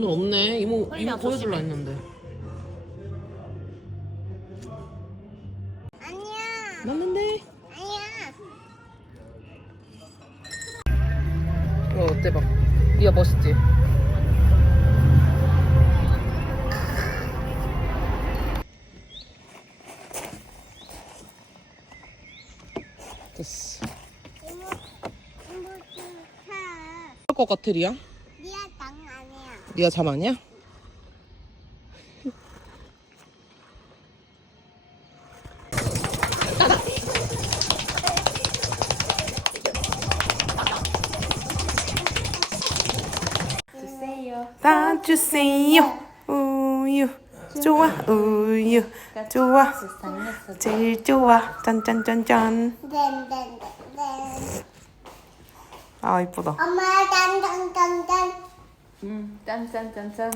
오늘 없네. 이모 이모 보여줄라. 했는데. 아니야. 맞는데? 아니야. 이거 어때 봐. 리아 멋있지? 됐어. 이모, 이모 좀 사. 할것 같아 리아? 니야 당 리아 잠 아니야? 따주세요 우유 좋아 우유 좋아 제일 좋아 짠짠짠짠. 아 이쁘다 엄마 딴딴딴딴. 음, 짠짠짠짠.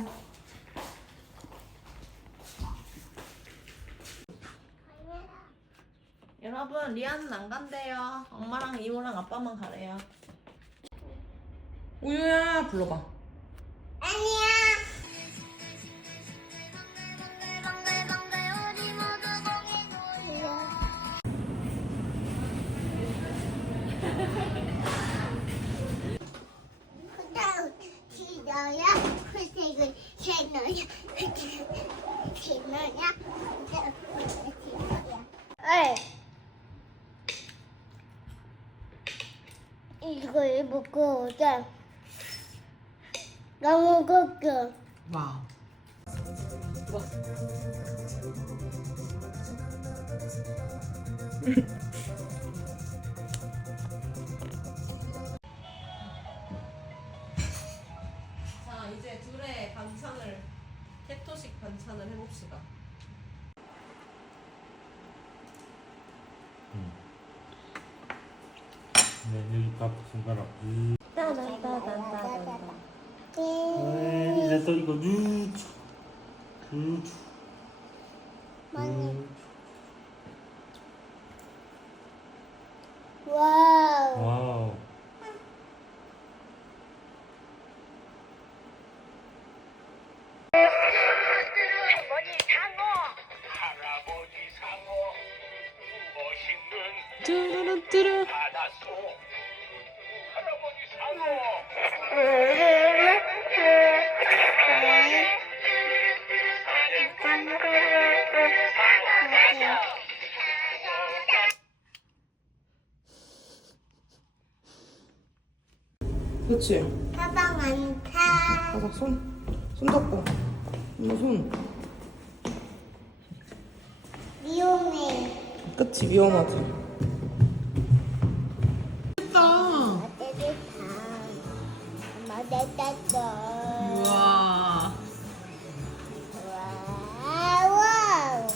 여러분, 리아는 안 간대요. 엄마랑 이모랑 아빠만 가래요. 우유야 불러봐 이걸 먹고 오자. 나 먹을게 와우. 자, 이제 둘의 반찬을, 케토식 반찬을 해봅시다. 여기 밥 손가락. 음. 네, 이제 또 이거 누추, 누추, 누추. 와 그렇지 가방 많다 가자 손. 손 잡고. 엄마 손. 위험해 그치 위험하지. 됐다. 엄마 됐다 우와. 와우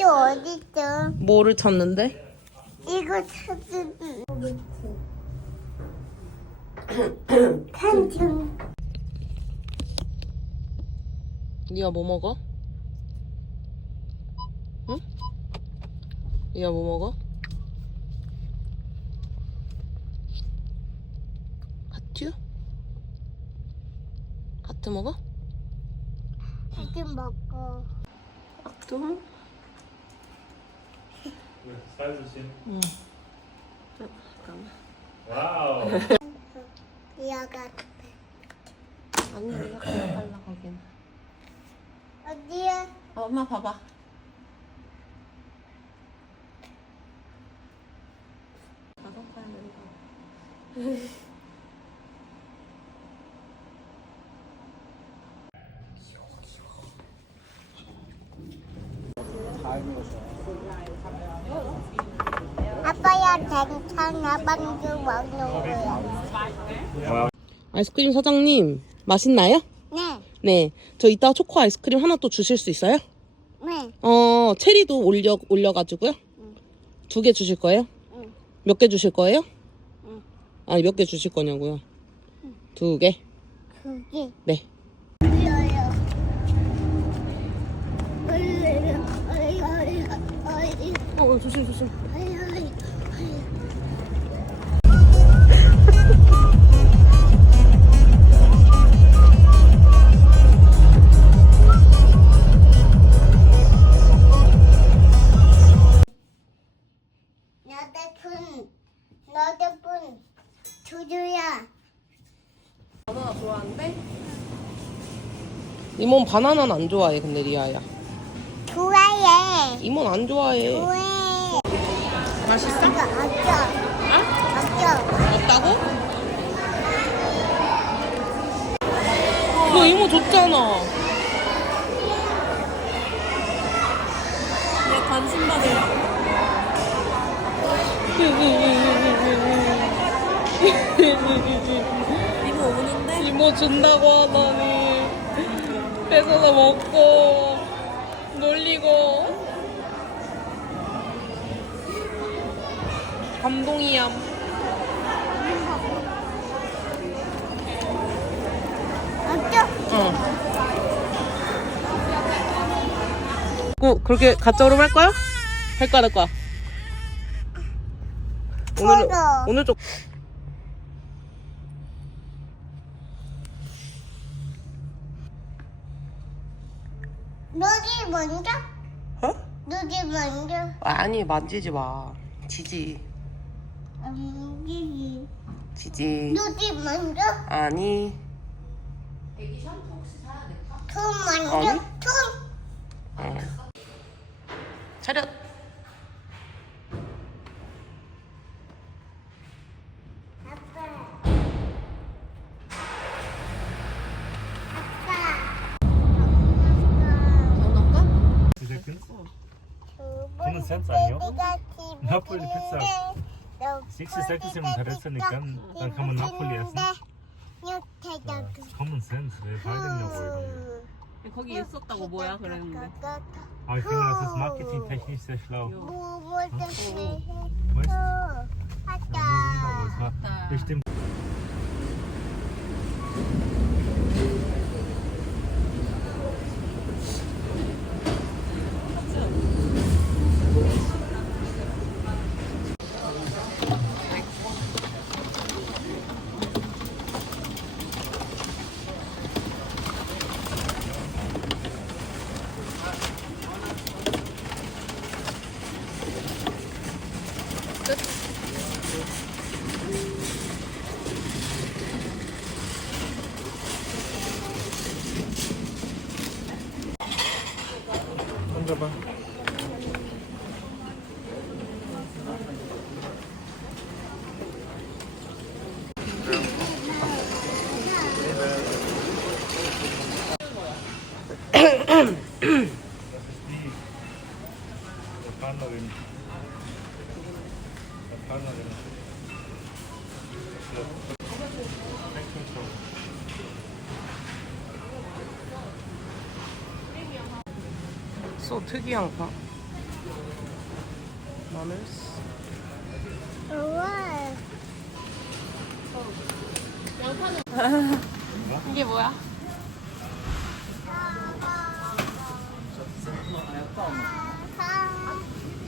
또 어딨어 뭐를 찾는데? 이거 찾 은 탄천 리아 뭐 먹어? 응? 리아 뭐 먹어? 하트? 하트 먹어? 탄천 먹고 또? 사주신. 응. 와우. 리아가 아니, 그냥 빨라, 거긴. 어디야 어, 엄마 봐봐. 자동차에 내리고. 아빠야 괜찮아 방금 먹는 거야 아이스크림 사장님 맛있나요? 네 네. 저 이따 초코 아이스크림 하나 또 주실 수 있어요? 네. 어, 체리도 올려, 올려가지고요. 두개 주실 거예요? 응. 몇 개 주실 거예요? 응. 아니, 몇 개 주실 거냐고요? 두 개? 네. 어이, 어이, 어이, 어, 조심, 조심. 이모는 바나나는 안 좋아해 근데 리아야 좋아해. 이모는 안 좋아해 좋아해. 맛있어? 이거 어쩌? 어쩌? 없다고? 너 이모 줬잖아 얘 관심 받으려고. 이거 오는데? 이모 준다고 하더니 뺏어서 먹고 놀리고 감동이야? 응. 그, 그렇게 가짜 오름 할 거야? 할 거야, 할 거야? 오늘. 오늘 좀. 너기 먼저? 어? 너기 먼저? 아니, 만지지 마. 지지. 음, 지지. 너기 먼저? 아니. 돈 먼저? 아니. 돈? 응. 차렷. Common sense 아니요? 나폴리 피자. 60 seconds이면 잘했으니까 난 가면 나폴리 했어. common sense 왜 봐야 되냐고. 거기 있었다고 뭐야 그랬는데. Aber ich finde, das ist marketingtechnisch sehr schlau. 뭐, 뭐, 때문에 Weißt du? 해? Ja, 하자. aber es war bestimmt. Sandra pa. 특이한 거. 마늘. 우와. 이게 뭐야?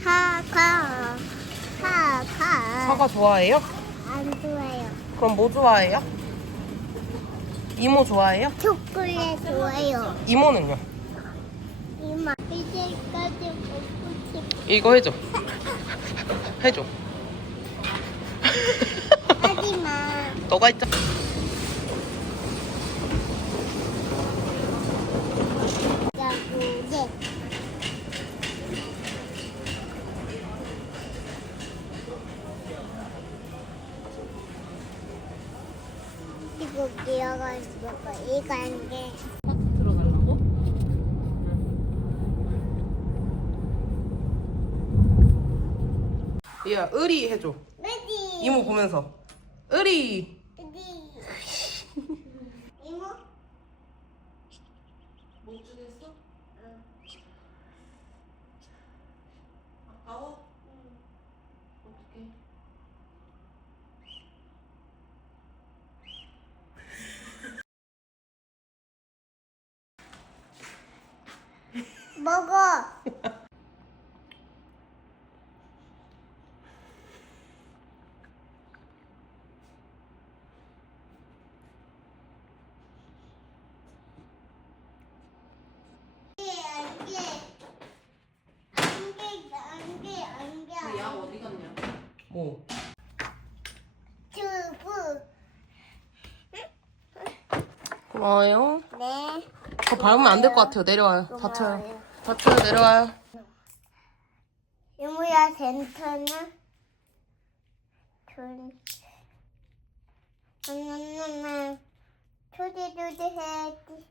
사과. 사과. 사과 좋아해요? 안 좋아요. 그럼 뭐 좋아해요? 이모 좋아해요? 초콜릿 좋아요. 이모는요? 이마. 이제까지 먹고 싶어. 이거 해줘. 해줘. 하지마. 너가 있잖아. 야구제. 이거 기어가지고 이거 안 돼. 들어가려고? 야, 의리 해줘. 레디. 이모 보면서. 의리. 레디. 이모. 몽준했어? 응. 아까워? 응. 어떡해. 먹어. 안 돼. 안 돼. 안 돼. 안 돼. 안 돼. 약 어디 갔냐? 뭐? 두부. 고마워요. 네. 더 밟으면 안 될 것 같아요. 내려와요. 다쳐요. 다쳐요. 내려와요. 이모야 센터는 돈. 엄마엄마 초디초디 해야지.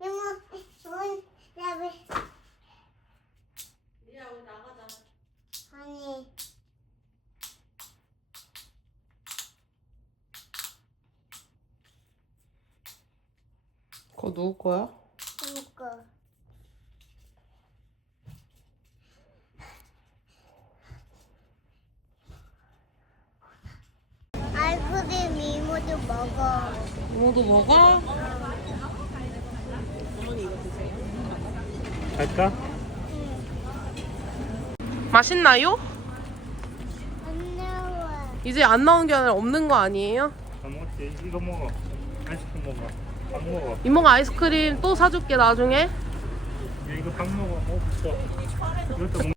이모 돈 나왜? 아니 그거 누구 거야? 이거. 아이스크림 이모도 먹어. 이모도 먹어? 갈까? 맛있나요? 안 나와. 이제 안 나온 게 아니라 없는 거 아니에요? 안 먹지? 이거 먹어. 아이스크림 먹어. 밥 먹어. 이모가 아이스크림 또 사줄게 나중에. 야, 이거 밥 먹어. 이것도 먹